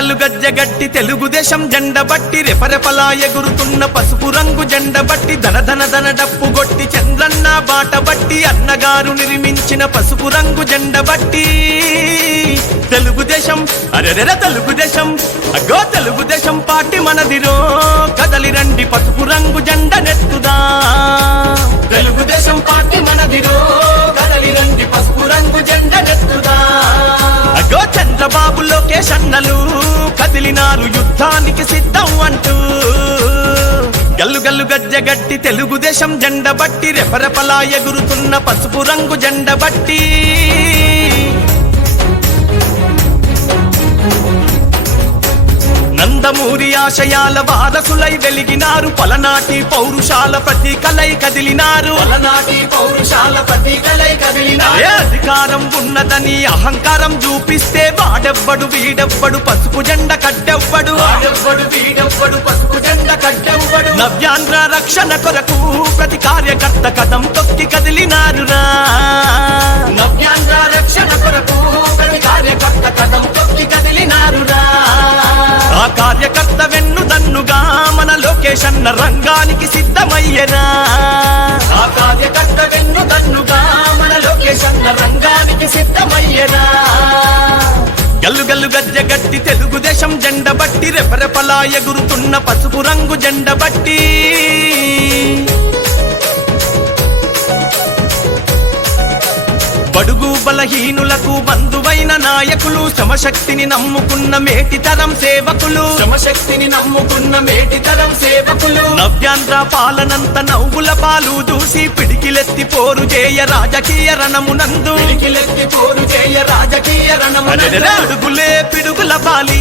గల్లు గజ్జగట్టి తెలుగుదేశం జెండ బట్టి రెపరెపలా ఎగురుతున్న పసుపు రంగు జెండ బట్టి ధన ధన ధన డప్పు గొట్టి చంద్రన్న బాట బట్టి అన్నగారు నిర్మించిన పసుపు రంగు జెండ బట్టి తెలుగుదేశం అరెరెర తెలుగుదేశం అగో తెలుగుదేశం పార్టీ మనదిరో కదలి రండి పసుపు రంగు జెండ నెత్తుదా తెలుగుదేశం పార్టీ మనదిరో కదలి రండి పసుపు రంగు జెండ నెత్తుదా అగో చంద్రబాబు లోకేష్ అన్నలు కదిలినారు యుద్ధానికి సిద్ధం అంటూ గల్లు గల్లు గజ్జగట్టి తెలుగుదేశం జెండ బట్టి రెపరెపలా ఎగురుతున్న పసుపు రంగు జెండ బట్టి నందమూరి ఆశయాల వారసులై వెలిగినారు పలనాటి పౌరుషాల ప్రతీకలై కదిలినారు అధికారం ఉన్నదని అహంకారం చూపిస్తే వాడెవ్వడు వీడెవ్వడు పసుపు జెండ కట్టెవ్వడు నవ్యాంధ్ర రక్షణ కొరకు ప్రతి కార్యకర్త కదం తొక్కి కదిలినారురా నవ్యాంధ్ర రక్షణ కొరకు ప్రతి కార్యకర్త కదం తొక్కి కదిలినారురా ఆ కార్యకర్త వెన్నుదన్నుగా మన లోకేష్ అన్న రంగానికి సిద్ధమయ్యరా ఆ కార్యకర్త వెన్నుదన్నుగా మన లోకేష్ అన్న రంగానికి సిద్ధమయ్యరా గల్లు గల్లు గజ్జగట్టి తెలుగుదేశం జెండ బట్టి రెపరెపలా ఎగురుతున్న పసుపు రంగు జెండ బట్టి బడుగు బలహీనులకు బంధువైన నాయకులు శ్రమశక్తిని నమ్ముకున్న మేటితరం సేవకులు నవ్యాంధ్ర పాలనంత నవ్వుల పాలు దూసి పిడికిలెత్తి పోరు చేయ రాజకీయ రణమునందు అడుగులే పిడుగుల పాలి